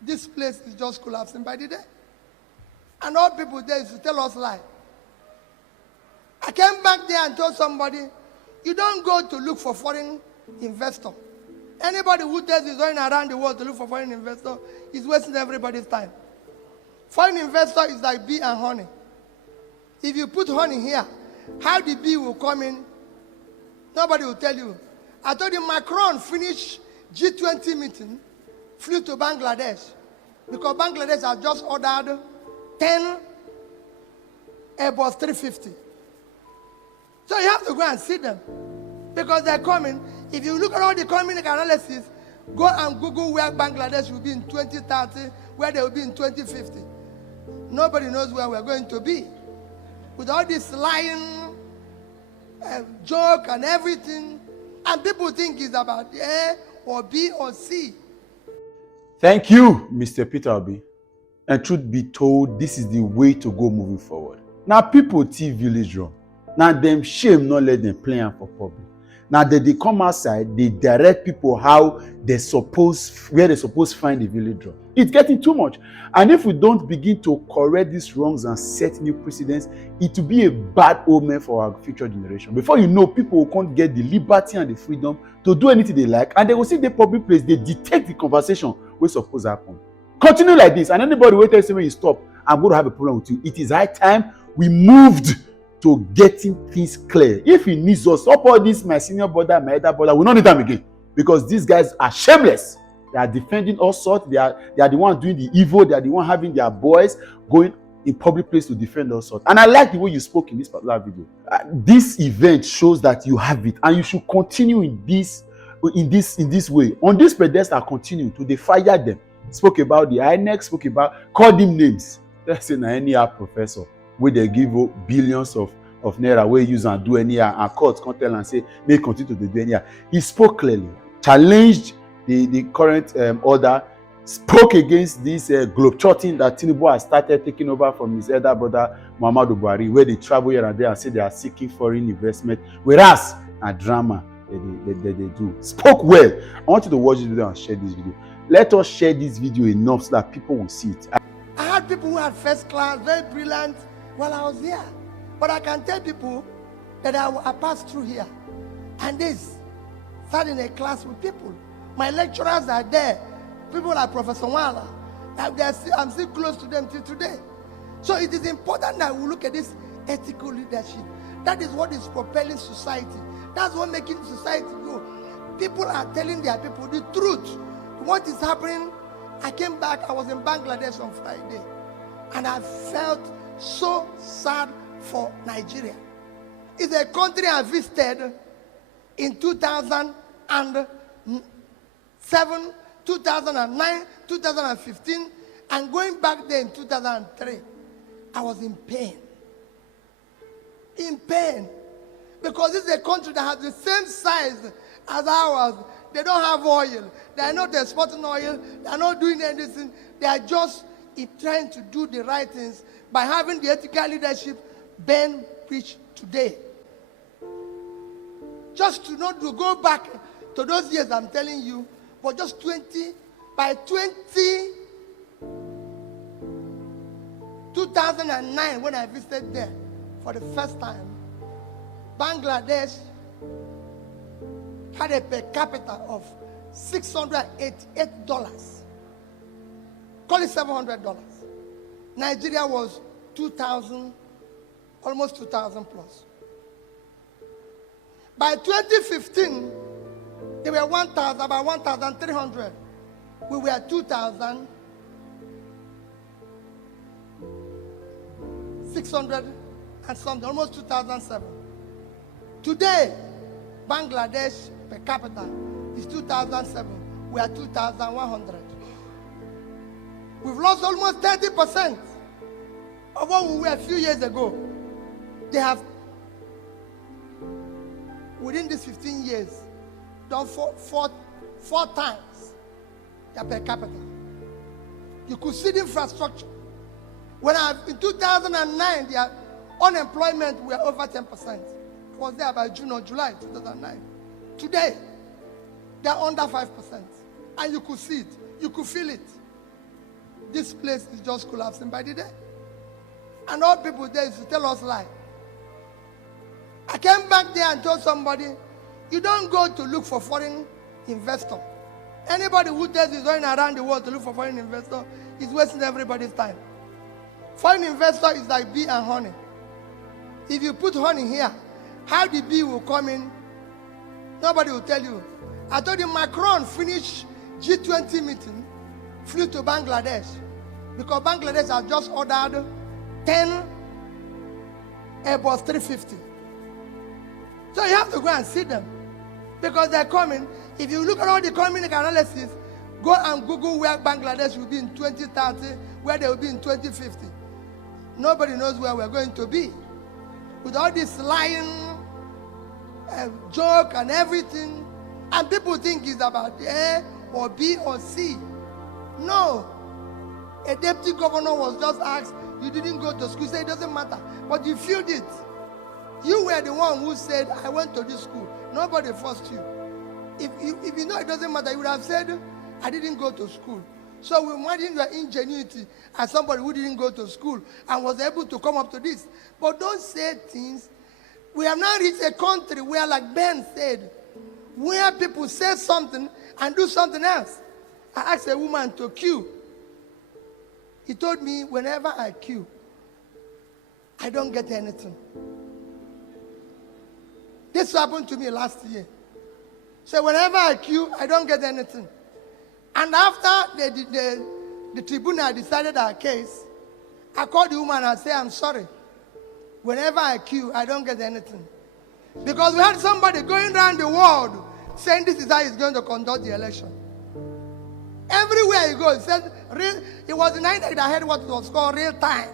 This place is just collapsing by the day. And all people there is to tell us lie. I came back there and told somebody, you don't go to look for foreign investor. Anybody who tells you is going around the world to look for foreign investor is wasting everybody's time. Foreign investor is like bee and honey. If you put honey here, how the bee will come in, nobody will tell you. I told you Macron finished G20 meeting, flew to Bangladesh, because Bangladesh has just ordered 10 Airbus 350. So you have to go and see them, because they're coming. If you look at all the economic analysis, go and Google where Bangladesh will be in 2030, where they will be in 2050. Nobody knows where we're going to be. With all this lying, joke and everything, and people think it's about A or B or C. Thank you, Mr. Peter Obi. And truth be told, this is the way to go moving forward. Now people see village drum. Now them shame not let them play am for public. Now that they come outside, they direct people how they suppose, where they suppose find the village drum. It's getting too much. And if we don't begin to correct these wrongs and set new precedents, it will be a bad omen for our future generation. Before you know, people can't get the liberty and the freedom to do anything they like, and they will see the public place, they detect the conversation which supposed to happen. Continue like this, and anybody who tells you when you stop, I'm going to have a problem with you. It is high time we moved to getting things clear. If he needs us, stop all this, my senior brother, my elder brother, we don't need them again. Because these guys are shameless. They are defending all sorts. They are the ones doing the evil. They are the ones having their boys going in public place to defend all sorts. And I like the way you spoke in this particular video. This event shows that you have it, and you should continue in this way. On this pedestal, continue to fire them. Spoke about the INEC, spoke about, called them names. Let's say na any professor where they give billions of naira where use and do any and court can't tell and say may continue to do any. He spoke clearly, challenged the current order, spoke against this globetrotting that Tinubu has started taking over from his elder brother Muhammadu Buhari, where they travel here and there and say they are seeking foreign investment, whereas a drama they do. Spoke well. I want you to watch this video and share this video. Let us share this video enough so that people will see it. I had people who had first class, very brilliant, while I was here. But I can tell people that I passed through here. And this, sat in a class with people. My lecturers are there. People like Professor Wala. I'm still close to them till today. So it is important that we look at this ethical leadership. That is what is propelling society. That's what making society go. People are telling their people the truth. What is happening? I came back, I was in Bangladesh on Friday, and I felt so sad for Nigeria. It's a country I visited in 2007, 2009, 2015, and going back there in 2003, I was in pain. In pain. Because this is a country that has the same size as ours. They don't have oil. They are not exporting oil. They are not doing anything. They are just trying to do the right things by having the ethical leadership Ben preached today. Just to not to go back to those years I'm telling you, but just 2009 when I visited there for the first time, Bangladesh had a per capita of $688. Call it $700. Nigeria was 2,000, almost 2,000 plus. By 2015, they were 1,000, about 1,300. We were 2,600 and something, almost 2007. Today, Bangladesh per capita is 2007. We are 2,100. We've lost almost 30% of what we were a few years ago. They have, within these 15 years, done four times their per capita. You could see the infrastructure. In 2009, their unemployment were over 10%. I was there by June or July 2009. Today, they're under 5%. And you could see it. You could feel it. this place is just collapsing by the day. And all people there used to tell us lie. I came back there and told somebody, you don't go to look for foreign investor. Anybody who tells you going around the world to look for foreign investor is wasting everybody's time. Foreign investor is like bee and honey. If you put honey here, how the bee will come in, nobody will tell you. I told you Macron finished G20 meeting, flew to Bangladesh, because Bangladesh has just ordered 10 Airbus 350. So you have to go and see them, because they're coming. If you look at all the economic analysis, go and Google where Bangladesh will be in 2030, where they will be in 2050. Nobody knows where we're going to be. With all this lying joke and everything, and people think it's about A or B or C. No. A deputy governor was just asked, you didn't go to school. He said, it doesn't matter. But you filled it. You were the one who said, I went to this school. Nobody forced you. If you know it doesn't matter, you would have said, I didn't go to school. So we imagine your ingenuity as somebody who didn't go to school and was able to come up to this. But don't say things. We have now reached a country where, like Ben said, where people say something and do something else. I asked a woman to queue. He told me, whenever I queue, I don't get anything. This happened to me last year. So whenever I queue, I don't get anything. And after the tribunal decided our case, I called the woman and said, I'm sorry. Whenever I queue, I don't get anything. Because we had somebody going around the world saying this is how he's going to conduct the election. Everywhere he goes, he said, it was the night that I heard what was called real time.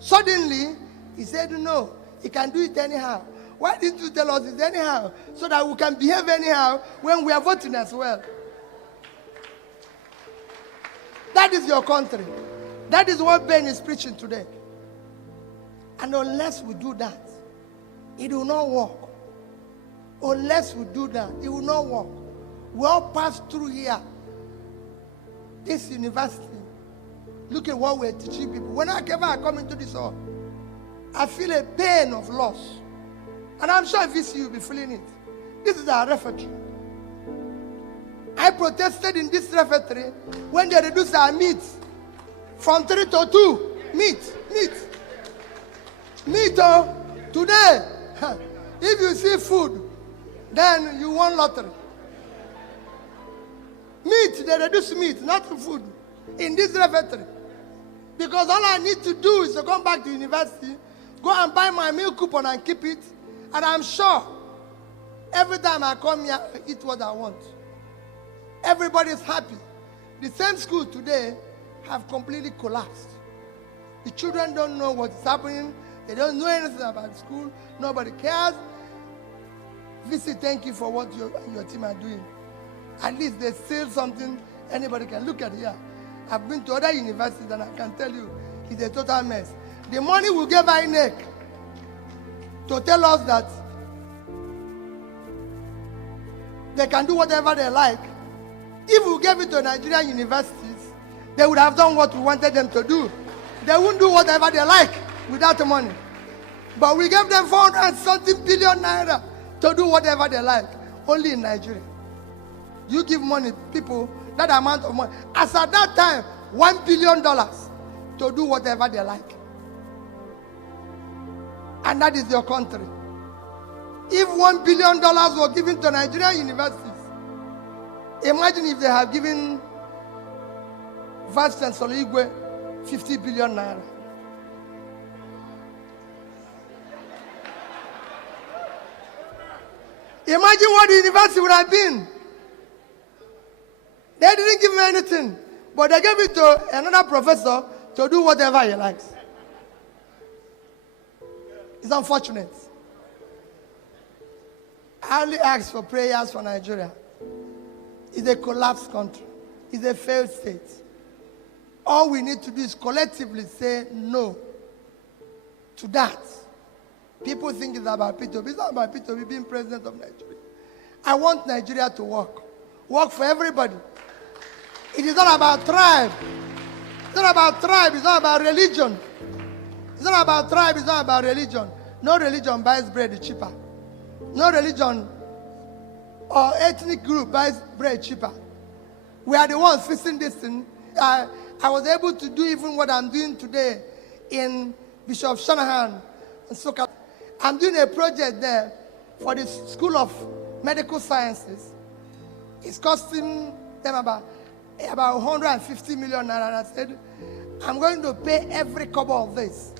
Suddenly, he said, no, he can do it anyhow. Why didn't you tell us it's anyhow? So that we can behave anyhow when we are voting as well. That is your country. That is what Ben is preaching today. And unless we do that, it will not work. Unless we do that, it will not work. We all pass through here. This university. Look at what we're teaching people. Whenever I come into this hall, I feel a pain of loss. And I'm sure if you see, you'll be feeling it. This is our refectory. I protested in this refectory when they reduced our meat from 3 to 2. Meat. Today, if you see food, then you won lottery. Meat, they reduce meat, not food, in this refectory. Because all I need to do is to come back to university, go and buy my meal coupon and keep it, and I'm sure every time I come here, I eat what I want. Everybody's happy. The same school today have completely collapsed. The children don't know what is happening. They don't know anything about school. Nobody cares. VC, thank you for what you and your team are doing. At least there's still something anybody can look at here. I've been to other universities and I can tell you it's a total mess. The money we gave INEC to tell us that they can do whatever they like. If we gave it to Nigerian universities, they would have done what we wanted them to do. They wouldn't do whatever they like without the money. But we gave them 400-something billion naira to do whatever they like, only in Nigeria. You give money, people, that amount of money. As at that time, $1 billion to do whatever they like. And that is your country. If $1 billion were given to Nigerian universities, imagine if they have given Vice Chancellor Igwe 50 billion naira. Imagine what the university would have been. They didn't give me anything, but they gave it to another professor to do whatever he likes. It's unfortunate. I only ask for prayers for Nigeria. It's a collapsed country. It's a failed state. All we need to do is collectively say no to that. People think it's about Peter. It's not about Peter being president of Nigeria. I want Nigeria to work. Work for everybody. It is not about tribe. It's not about tribe. It's not about religion. It's not about tribe. It's not about religion. No religion buys bread cheaper. No religion or ethnic group buys bread cheaper. We are the ones fixing this thing. I was able to do even what I'm doing today in Bishop Shanahan. So I'm doing a project there for the School of Medical Sciences. It's costing them about 150 million naira. And I said, I'm going to pay every cover of this.